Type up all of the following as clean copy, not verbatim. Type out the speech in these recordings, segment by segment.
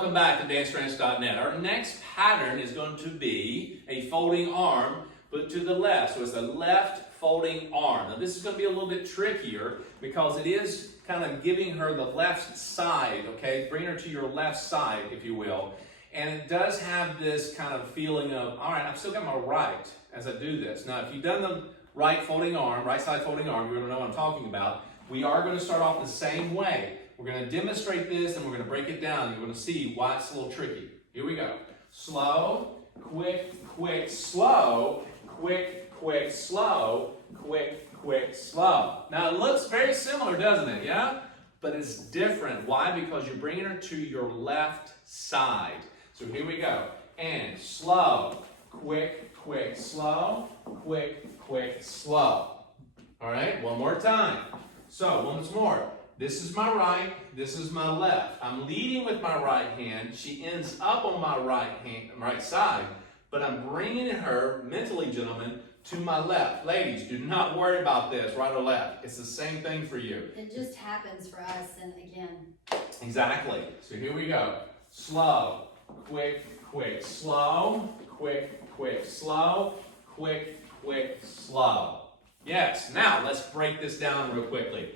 welcome back to DanceTrance.net. Our next pattern is going to be a folding arm, but to the left. So it's a left folding arm. Now this is going to be a little bit trickier because it is kind of giving her the left side, okay? Bring her to your left side, if you will. And it does have this kind of feeling of, all right, I've still got my right as I do this. Now, if you've done the right folding arm, right side folding arm, you're going to know what I'm talking about. We are going to start off the same way. We're going to demonstrate this and we're going to break it down. You're going to see why it's a little tricky. Here we go. Slow, quick, quick, slow, quick, quick, slow, quick, quick, slow. Now it looks very similar, doesn't it? Yeah? But it's different. Why? Because you're bringing her to your left side. So here we go. And slow, quick, quick, slow, quick, quick, slow. All right, one more time. So once more. This is my right, this is my left. I'm leading with my right hand. She ends up on my right side, but I'm bringing her, mentally, gentlemen, to my left. Ladies, do not worry about this, right or left. It's the same thing for you. It just happens for us, and again. Exactly. So here we go. Slow, quick, quick, slow, quick, quick, slow, quick, quick, slow. Yes, now let's break this down real quickly.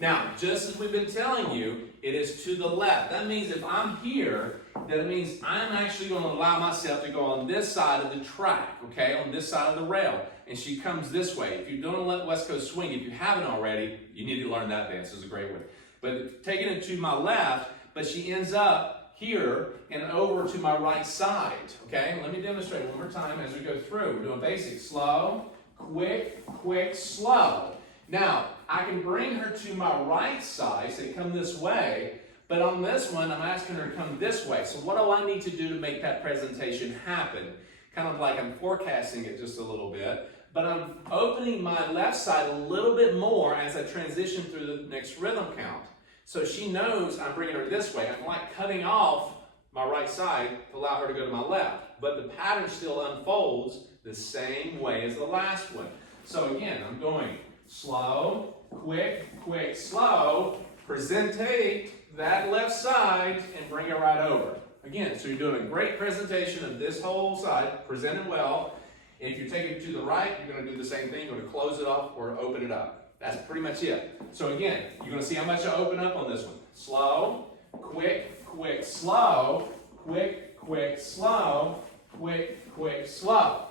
Now, just as we've been telling you, it is to the left. That means if I'm here, that means I'm actually going to allow myself to go on this side of the track, okay, on this side of the rail. And she comes this way. If you're doing a West Coast swing, if you haven't already, you need to learn that dance. It's a great one. But taking it to my left, but she ends up here and over to my right side, okay? Let me demonstrate one more time as we go through. We're doing basic. Slow, quick, quick, slow. Now, I can bring her to my right side, say come this way, but on this one, I'm asking her to come this way. So what do I need to do to make that presentation happen? Kind of like I'm forecasting it just a little bit, but I'm opening my left side a little bit more as I transition through the next rhythm count. So she knows I'm bringing her this way. I'm like cutting off my right side to allow her to go to my left, but the pattern still unfolds the same way as the last one. So again, I'm going slow, quick, quick, slow, presentate that left side and bring it right over. Again, so you're doing a great presentation of this whole side, present it well. And if you take it to the right, you're going to do the same thing. You're going to close it off or open it up. That's pretty much it. So again, you're going to see how much I open up on this one. Slow, quick, quick, slow, quick, quick, slow, quick, quick, slow.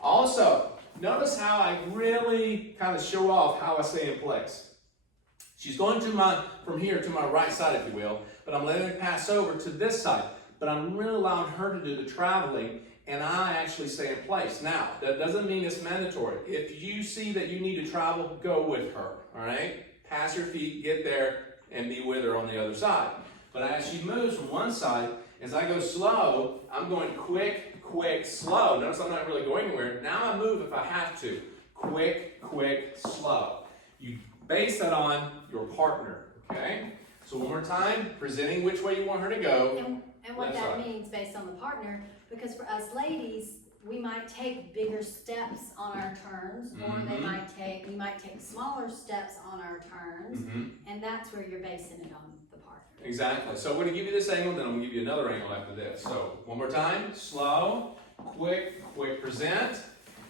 Also, notice how I really kind of show off how I stay in place. She's going to from here to my right side, if you will, but I'm letting her pass over to this side. But I'm really allowing her to do the traveling, and I actually stay in place. Now, that doesn't mean it's mandatory. If you see that you need to travel, go with her, all right? Pass your feet, get there, and be with her on the other side. But as she moves from one side, as I go slow, I'm going quick, quick, slow. Notice I'm not really going anywhere. Now I move if I have to. Quick, quick, slow. You base that on your partner, okay? So one more time, presenting which way you want her to go. And what that means based on the partner, because for us ladies, we might take bigger steps on our turns, or we might take smaller steps on our turns, and that's where you're basing it on the partner. Exactly. So I'm going to give you this angle, then I'm going to give you another angle after this. So one more time, slow, quick, quick, present,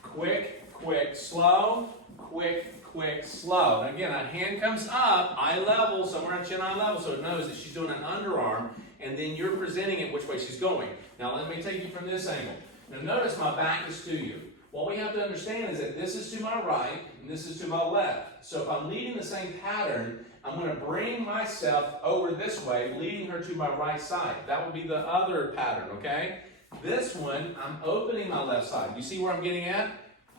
quick, quick, slow, quick, quick, slow. Now again, that hand comes up, eye level, somewhere on chin eye level, so it knows that she's doing an underarm, and then you're presenting it which way she's going. Now let me take you from this angle. Now notice my back is to you. What we have to understand is that this is to my right, and this is to my left. So if I'm leading the same pattern, I'm going to bring myself over this way, leading her to my right side. That would be the other pattern, okay? This one, I'm opening my left side. You see where I'm getting at?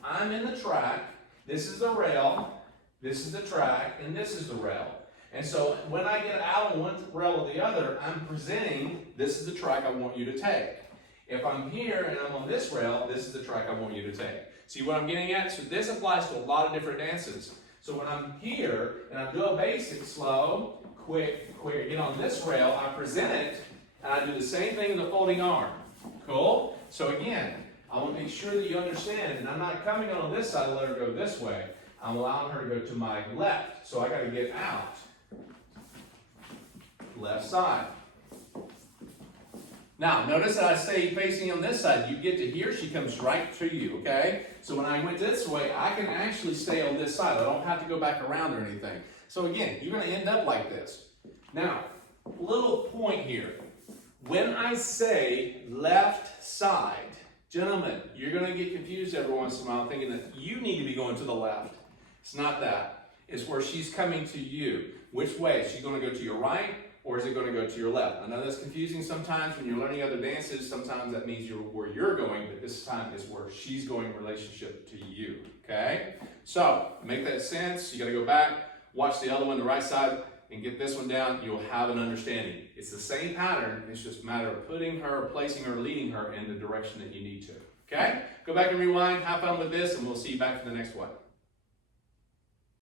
I'm in the track. This is the rail. This is the track, and this is the rail. And so when I get out on one rail or the other, I'm presenting, this is the track I want you to take. If I'm here and I'm on this rail, this is the track I want you to take. See what I'm getting at? So this applies to a lot of different dances. So when I'm here and I do a basic slow, quick, quick, get on this rail, I present it, and I do the same thing in the folding arm. Cool? So again, I want to make sure that you understand, and I'm not coming on this side and let her go this way. I'm allowing her to go to my left. So I got to get out. Left side. Now, notice that I stay facing on this side. You get to here, she comes right to you, okay? So when I went this way, I can actually stay on this side. I don't have to go back around or anything. So again, you're gonna end up like this. Now, little point here. When I say left side, gentlemen, you're gonna get confused every once in a while thinking that you need to be going to the left. It's not that. It's where she's coming to you. Which way? Is she gonna go to your right? Or is it going to go to your left? I know that's confusing sometimes when you're learning other dances. Sometimes that means you're where you're going, but this time is where she's going in relationship to you, okay? So, make that sense. You got to go back, watch the other one, the right side, and get this one down. You'll have an understanding. It's the same pattern. It's just a matter of putting her, placing her, leading her in the direction that you need to, okay? Go back and rewind, have fun with this, and we'll see you back for the next one.